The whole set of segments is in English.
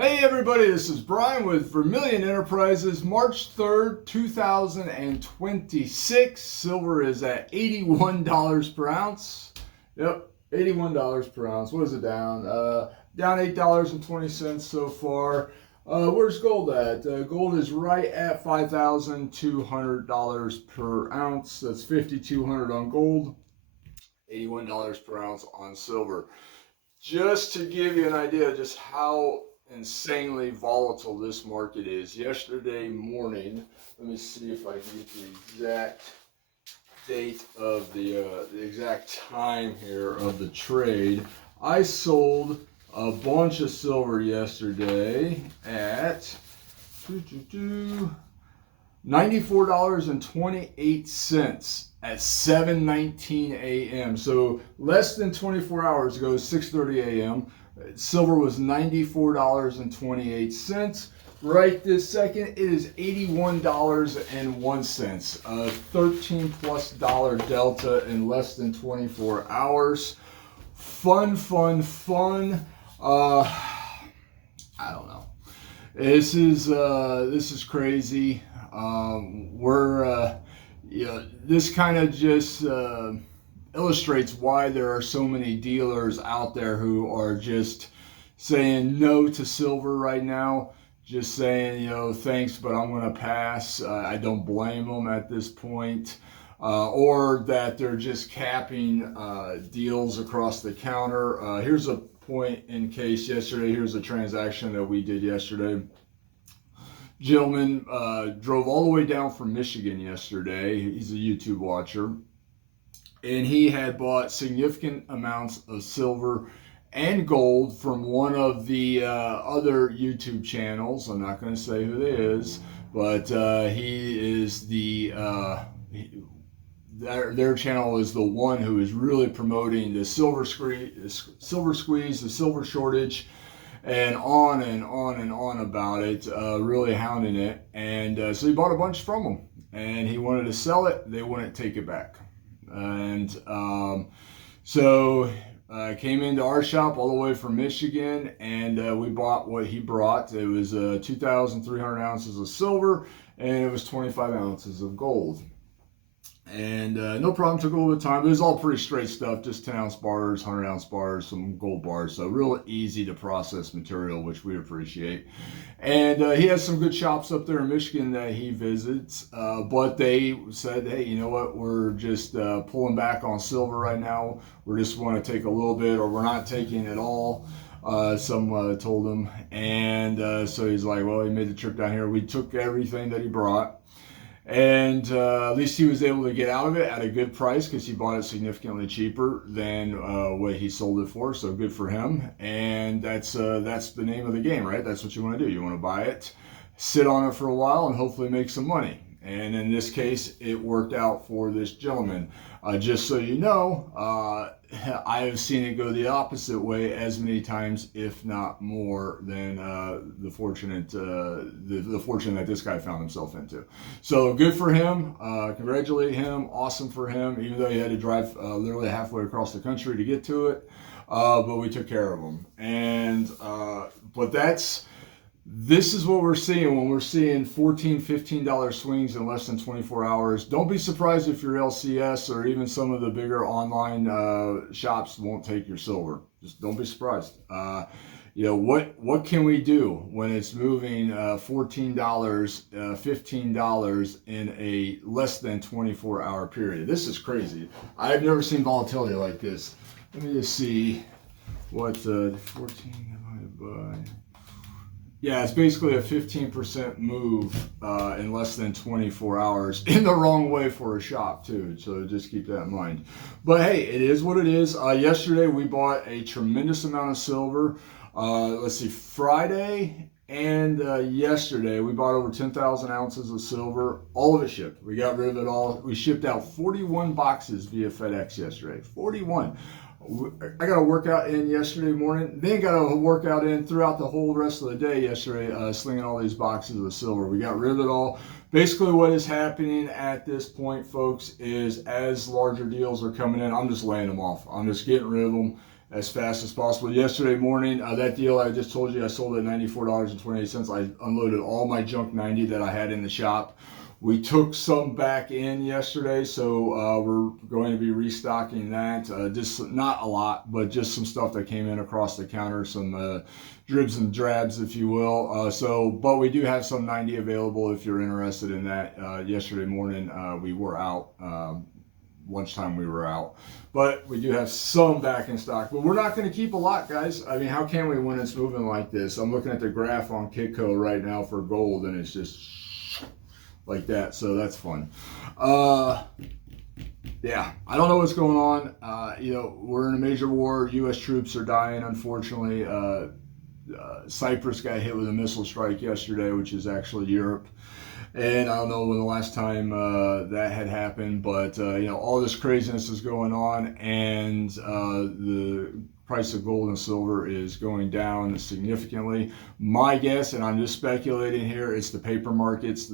Hey everybody, this is Brian with Vermillion Enterprises, March 3rd, 2026. Silver is at $81 per ounce. Yep, $81 per ounce. What is it down? Down $8.20 so far. Where's gold at? Gold is right at $5,200 per ounce. That's $5,200 on gold, $81 per ounce on silver. Just to give you an idea of just how insanely volatile this market is, yesterday morning, let me see if I can get the exact date of the exact time here of the trade. I sold a bunch of silver yesterday at $94.28 at 7:19 a.m. So less than 24 hours ago, 6:30 a.m. Silver was $94.28. Right this second, it is $81.01. A $13+ delta in less than 24 hours. Fun. I don't know. This is crazy. This kind of just illustrates why there are so many dealers out there who are just saying no to silver right now. Just saying, thanks, but I'm going to pass. I don't blame them at this point. Or that they're just capping deals across the counter. Here's a point in case yesterday. Here's a transaction that we did yesterday. Gentleman drove all the way down from Michigan yesterday. He's a YouTube watcher. And he had bought significant amounts of silver and gold from one of the other YouTube channels. I'm not going to say who it is, but he is their channel is the one who is really promoting the silver squeeze, the silver shortage, and on about it, really hounding it. And so he bought a bunch from them, and he wanted to sell it. They wouldn't take it back. And so came into our shop all the way from Michigan, and we bought what he brought. It was 2,300 ounces of silver, and it was 25 ounces of gold. And no problem, took a little bit of time. It was all pretty straight stuff, just 10-ounce bars, 100-ounce bars, some gold bars. So real easy to process material, which we appreciate. And he has some good shops up there in Michigan that he visits. But they said, hey, you know what? We're just pulling back on silver right now. We just want to take a little bit, or we're not taking it all. Some told him. And so he's like, well, he made the trip down here. We took everything that he brought. And at least he was able to get out of it at a good price because he bought it significantly cheaper than what he sold it for. So good for him. And that's the name of the game, right? That's what you want to do. You want to buy it, sit on it for a while, and hopefully make some money. And in this case, it worked out for this gentleman. Just so you know, I have seen it go the opposite way as many times, if not more, than the fortune that this guy found himself into. So good for him. Congratulate him. Awesome for him. Even though he had to drive literally halfway across the country to get to it, but we took care of him. And but this is what we're seeing when we're seeing $14, $15 swings in less than 24 hours. Don't be surprised if your LCS or even some of the bigger online shops won't take your silver. Just don't be surprised. What can we do when it's moving $14, $15 in a less than 24-hour period? This is crazy. I've never seen volatility like this. Let me just see what 14 divided by... Yeah, it's basically a 15% move in less than 24 hours in the wrong way for a shop too. So just keep that in mind. But hey, it is what it is. Yesterday we bought a tremendous amount of silver. Let's see, Friday and yesterday we bought over 10,000 ounces of silver. All of it shipped. We got rid of it all. We shipped out 41 boxes via FedEx yesterday. 41. I got a workout in yesterday morning, then got a workout in throughout the whole rest of the day yesterday, slinging all these boxes of silver. We got rid of it all. Basically what is happening at this point, folks, is as larger deals are coming in, I'm just laying them off. I'm just getting rid of them. as fast as possible. Yesterday morning, that deal I just told you, I sold at $94.28. I unloaded all my junk 90 that I had in the shop. We took some back in yesterday, so we're going to be restocking that. Just not a lot, but just some stuff that came in across the counter, some dribs and drabs, if you will. But we do have some 90 available if you're interested in that. Yesterday morning, we were out. Lunchtime we were out. But we do have some back in stock. But we're not going to keep a lot, guys. I mean, how can we when it's moving like this? I'm looking at the graph on Kitco right now for gold, and it's just like that, so that's fun. Yeah, I don't know what's going on. We're in a major war. U.S. troops are dying, unfortunately. Cyprus got hit with a missile strike yesterday, which is actually Europe. And I don't know when the last time that had happened, but all this craziness is going on, and the price of gold and silver is going down significantly. My guess, and I'm just speculating here, it's the paper markets.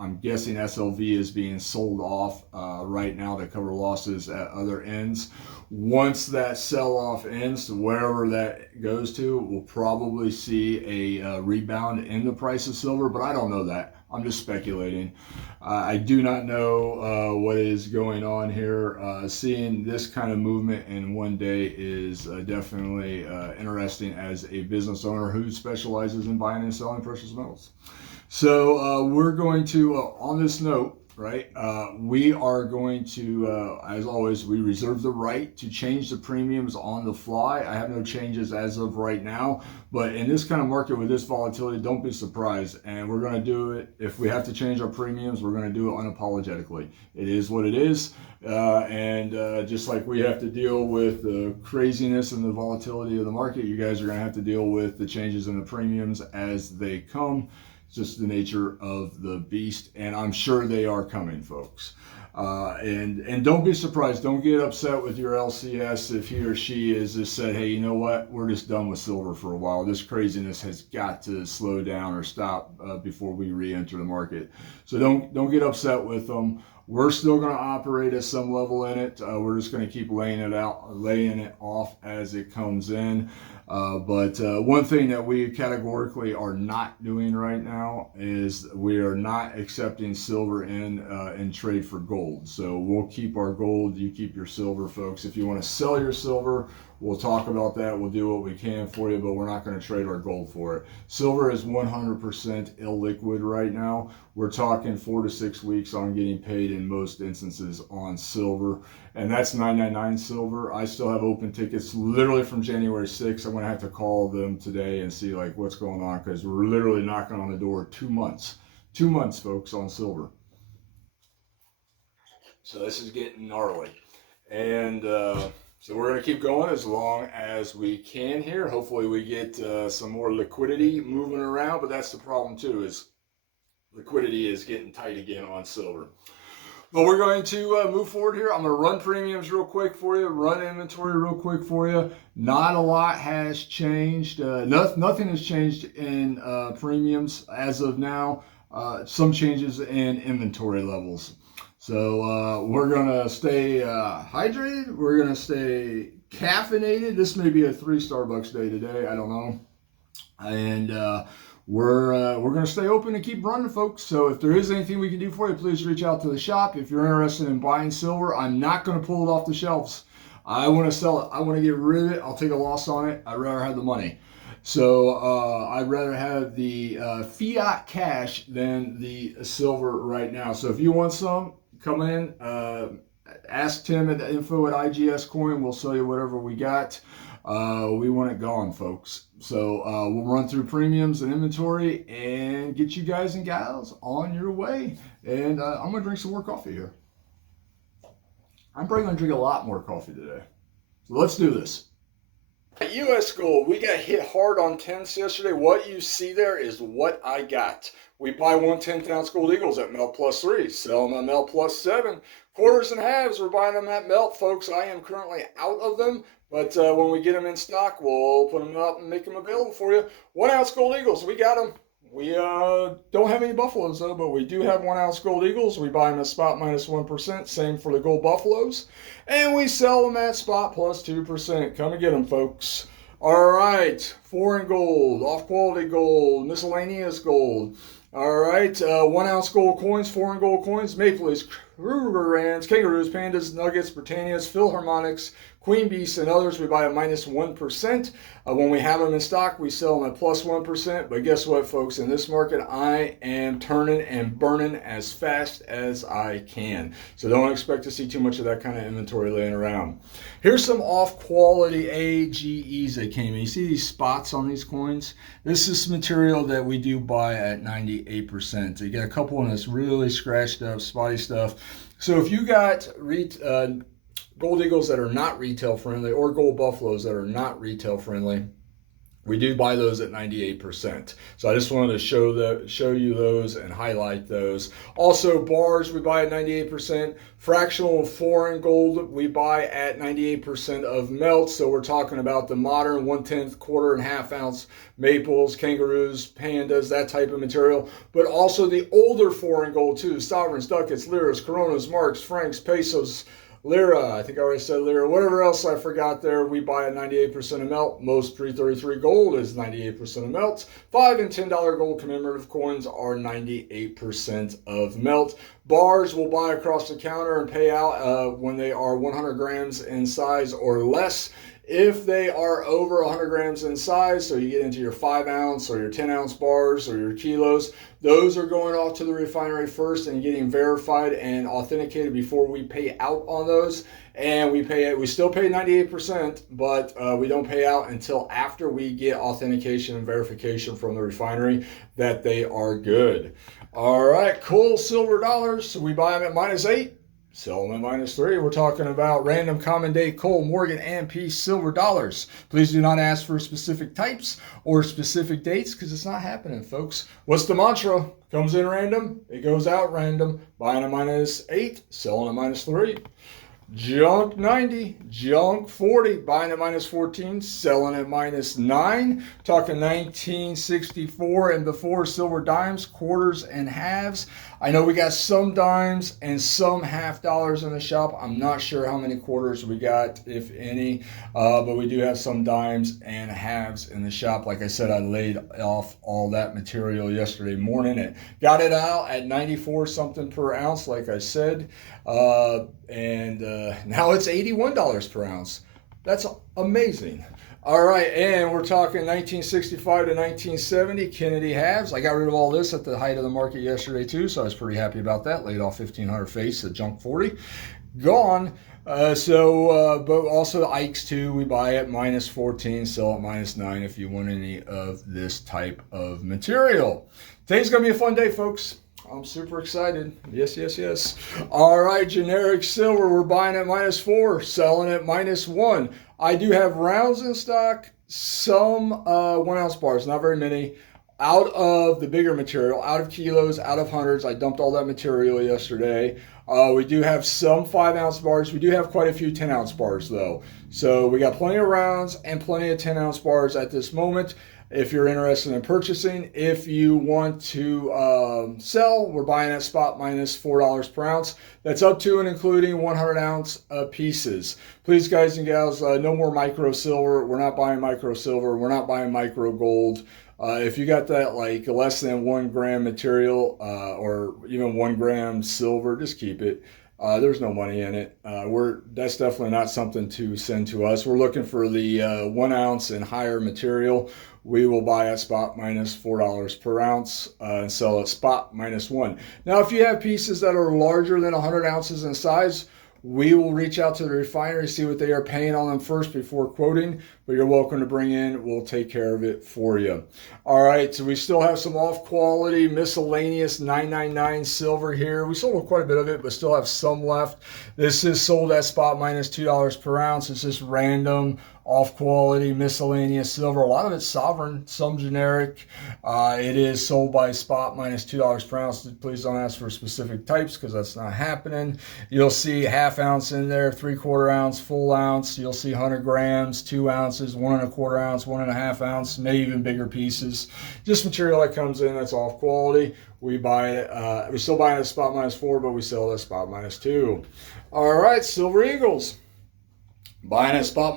I'm guessing SLV is being sold off right now to cover losses at other ends. Once that sell-off ends, to wherever that goes to, we'll probably see a rebound in the price of silver, but I don't know that. I'm just speculating. I do not know what is going on here. Seeing this kind of movement in one day is definitely interesting as a business owner who specializes in buying and selling precious metals. So we're going to, on this note, right, we are going to, as always, we reserve the right to change the premiums on the fly. I have no changes as of right now, but in this kind of market with this volatility, don't be surprised. And we're going to do it. If we have to change our premiums, we're going to do it unapologetically. It is what it is. Just like we have to deal with the craziness and the volatility of the market, you guys are going to have to deal with the changes in the premiums as they come. Just the nature of the beast, and I'm sure they are coming, folks. And don't be surprised. Don't get upset with your LCS if he or she has just said, hey, you know what? We're just done with silver for a while. This craziness has got to slow down or stop before we re-enter the market. So don't get upset with them. We're still going to operate at some level in it. We're just going to keep laying it off as it comes in. But one thing that we categorically are not doing right now is we are not accepting silver in trade for gold. So we'll keep our gold, you keep your silver, folks. If you want to sell your silver, we'll talk about that. We'll do what we can for you, but we're not going to trade our gold for it. Silver is 100% illiquid right now. We're talking 4 to 6 weeks on getting paid in most instances on silver. And that's 999 silver. I still have open tickets literally from January 6th. I'm going to have to call them today and see like what's going on, because we're literally knocking on the door 2 months. 2 months, folks, on silver. So this is getting gnarly. And so we're going to keep going as long as we can here. Hopefully we get some more liquidity moving around, but that's the problem too, is liquidity is getting tight again on silver. But we're going to move forward here. I'm going to run premiums real quick for you, run inventory real quick for you. Not a lot has changed. Nothing has changed in premiums as of now. Some changes in inventory levels. So we're going to stay hydrated. We're going to stay caffeinated. This may be a 3 Starbucks day today. I don't know. And we're going to stay open and keep running, folks. So if there is anything we can do for you, please reach out to the shop. If you're interested in buying silver, I'm not going to pull it off the shelves. I want to sell it. I want to get rid of it. I'll take a loss on it. I'd rather have the money. So I'd rather have the fiat cash than the silver right now. So if you want some, come in. Ask Tim at info at IGS Coin. We'll sell you whatever we got. We want it gone, folks. So we'll run through premiums and inventory and get you guys and gals on your way. And I'm going to drink some more coffee here. I'm probably going to drink a lot more coffee today. So let's do this. U.S. gold, we got hit hard on 10s yesterday. What you see there is what I got. We buy 1 10th-ounce gold eagles at melt +3, sell them at melt +7. Quarters and halves, we're buying them at melt, folks. I am currently out of them, but when we get them in stock, we'll put them up and make them available for you. 1 ounce gold eagles, we got them We don't have any buffaloes though, but we do have 1 ounce gold eagles. We buy them at spot minus 1%. Same for the gold buffaloes. And we sell them at spot plus 2%. Come and get them, folks. All right. Foreign gold, off quality gold, miscellaneous gold. All right. 1 ounce gold coins, foreign gold coins, Maple Leafs, Krugerrands, Kangaroos, Pandas, Nuggets, Britannias, Philharmonics, Queen Beasts, and others, we buy at minus 1%. When we have them in stock, we sell them at plus 1%. But guess what, folks? In this market, I am turning and burning as fast as I can. So don't expect to see too much of that kind of inventory laying around. Here's some off-quality AGEs that came in. You see these spots on these coins? This is material that we do buy at 98%. So you get a couple of this really scratched up, spotty stuff. So if you got gold eagles that are not retail friendly or gold buffaloes that are not retail friendly, we do buy those at 98%. So I just wanted to show you those and highlight those. Also, bars we buy at 98%. Fractional foreign gold we buy at 98% of melt. So we're talking about the modern 1/10, quarter, and half ounce maples, kangaroos, pandas, that type of material. But also the older foreign gold too: sovereigns, ducats, liras, coronas, marks, francs, pesos, lira, I think I already said lira, whatever else I forgot there, we buy at 98% of melt. Most 333 gold is 98% of melt. $5 and $10 gold commemorative coins are 98% of melt. Bars we'll buy across the counter and pay out when they are 100 grams in size or less. If they are over 100 grams in size, so you get into your 5 ounce or your 10 ounce bars or your kilos, those are going off to the refinery first and getting verified and authenticated before we pay out on those. And we still pay 98%, but we don't pay out until after we get authentication and verification from the refinery that they are good. All right, cool. Silver dollars, so we buy them at -8. Sell them at -3. We're talking about random common date coal, Morgan, and Peace silver dollars. Please do not ask for specific types or specific dates because it's not happening, folks. What's the mantra? Comes in random, it goes out random. Buying at -8, selling at -3. Junk 90, junk 40, buying at -14, selling at -9. Talking 1964 and before silver dimes, quarters, and halves. I know we got some dimes and some half dollars in the shop. I'm not sure how many quarters we got, if any, but we do have some dimes and halves in the shop. Like I said, I laid off all that material yesterday morning and got it out at 94 something per ounce, like I said. Now it's $81 per ounce. That's amazing. All right, and we're talking 1965 to 1970 Kennedy halves. I got rid of all this at the height of the market yesterday too, so I was pretty happy about that. Laid off 1,500 face, a junk 40. Gone. But also the Ikes too, we buy at -14, sell at -9 if you want any of this type of material. Today's going to be a fun day, folks. I'm super excited. Yes, yes, yes. All right, generic silver, we're buying at -4, selling at -1. I do have rounds in stock, some 1 ounce bars, not very many, out of the bigger material, out of kilos, out of hundreds. I dumped all that material yesterday. We do have some 5 ounce bars. We do have quite a few 10 ounce bars though. So we got plenty of rounds and plenty of 10 ounce bars at this moment. If you're interested in purchasing, if you want to sell, we're buying at spot -$4 per ounce. That's up to and including 100 ounce pieces. Please, guys and gals, no more micro silver. We're not buying micro silver. We're not buying micro gold. If you got that like less than 1 gram material or even 1 gram silver, just keep it. There's no money in it. That's definitely not something to send to us. We're looking for the 1 ounce and higher material. We will buy at spot -$4 per ounce and sell at spot -1. Now, if you have pieces that are larger than 100 ounces in size, we will reach out to the refinery, see what they are paying on them first before quoting, but you're welcome to bring in. We'll take care of it for you. All right, so we still have some off-quality miscellaneous 999 silver here. We sold quite a bit of it, but still have some left. This is sold at spot -$2 per ounce. It's just random off quality, miscellaneous silver. A lot of it's sovereign, some generic. It is sold by spot minus $2 per ounce. Please don't ask for specific types because that's not happening. You'll see half ounce in there, 3/4 ounce, full ounce. You'll see 100 grams, 2 ounces, 1 1/4 ounce, 1 1/2 ounce, maybe even bigger pieces. Just material that comes in that's off quality. We buy it. We're still buying it at spot minus 4, but we sell it at spot minus 2. All right, Silver Eagles. Buying at spot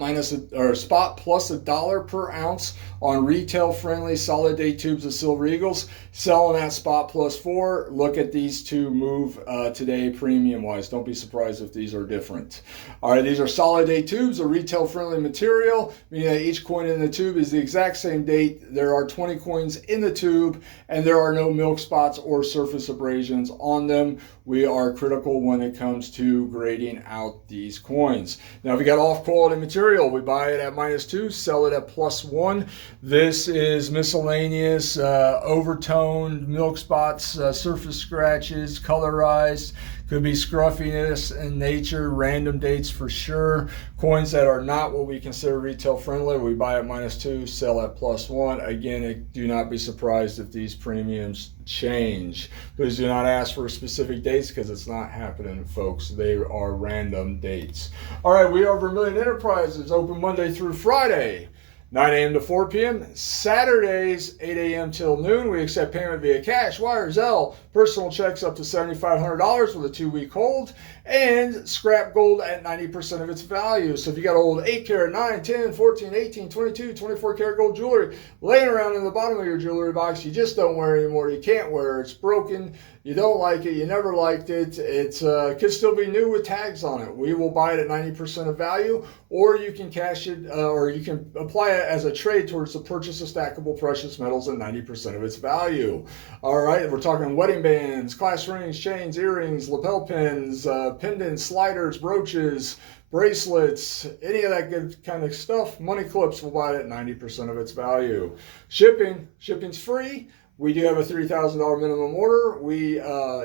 plus $1 per ounce on retail-friendly solid-day tubes of Silver Eagles. Selling at spot plus 4. Look at these two move today premium-wise. Don't be surprised if these are different. All right, these are solid-day tubes of retail-friendly material, meaning that each coin in the tube is the exact same date. There are 20 coins in the tube, and there are no milk spots or surface abrasions on them. We are critical when it comes to grading out these coins. Now, if you got off-quality material, we buy it at minus 2, sell it at plus 1. This is miscellaneous, overtoned milk spots, surface scratches, colorized. Could be scruffiness in nature, random dates for sure. Coins that are not what we consider retail friendly, we buy at minus 2, sell at plus 1. Again, do not be surprised if these premiums change. Please do not ask for specific dates because it's not happening, folks. They are random dates. All right, we are Vermillion Enterprises, open Monday through Friday. 9 a.m. to 4 p.m. Saturdays, 8 a.m. till noon. We accept payment via cash, wire, Zelle, personal checks up to $7,500 with a 2-week hold, and scrap gold at 90% of its value. So if you got old 8 karat, 9, 10, 14, 18, 22, 24 karat gold jewelry laying around in the bottom of your jewelry box, you just don't wear anymore, you can't wear it, it's broken, you don't like it, you never liked it, it could still be new with tags on it. We will buy it at 90% of value, or you can cash it, or you can apply it as a trade towards the purchase of stackable precious metals at 90% of its value. All right, we're talking wedding bands, class rings, chains, earrings, lapel pins, pendants, sliders, brooches, bracelets, any of that good kind of stuff. Money clips, we'll buy it at 90% of its value. Shipping's free. We do have a $3,000 minimum order.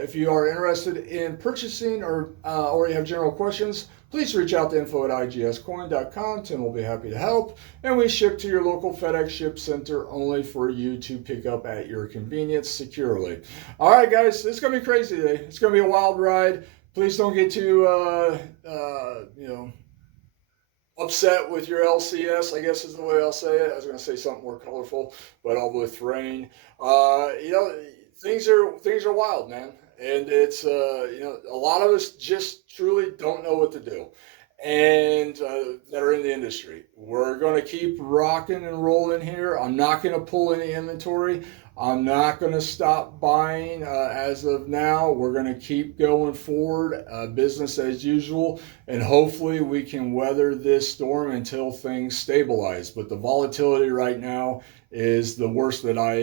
If you are interested in purchasing or you have general questions, please reach out to info@igscoin.com. Tim will be happy to help. And we ship to your local FedEx ship center only for you to pick up at your convenience securely. All right, guys, it's going to be crazy today. It's going to be a wild ride. Please don't get too, upset with your LCS, I guess is the way I'll say it. I was going to say something more colorful, but all with rain. Things are wild, man. And it's, a lot of us just truly don't know what to do. And that are in the industry. We're going to keep rocking and rolling here. I'm not going to pull any inventory. I'm not going to stop buying as of now. We're going to keep going forward, business as usual, and hopefully we can weather this storm until things stabilize. But the volatility right now is the worst that I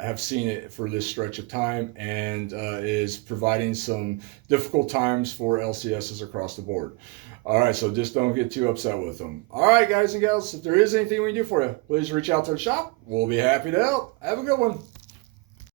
have seen it for this stretch of time, and is providing some difficult times for LCSs across the board. All right, so just don't get too upset with them. All right, guys and gals, if there is anything we can do for you, please reach out to the shop. We'll be happy to help. Have a good one.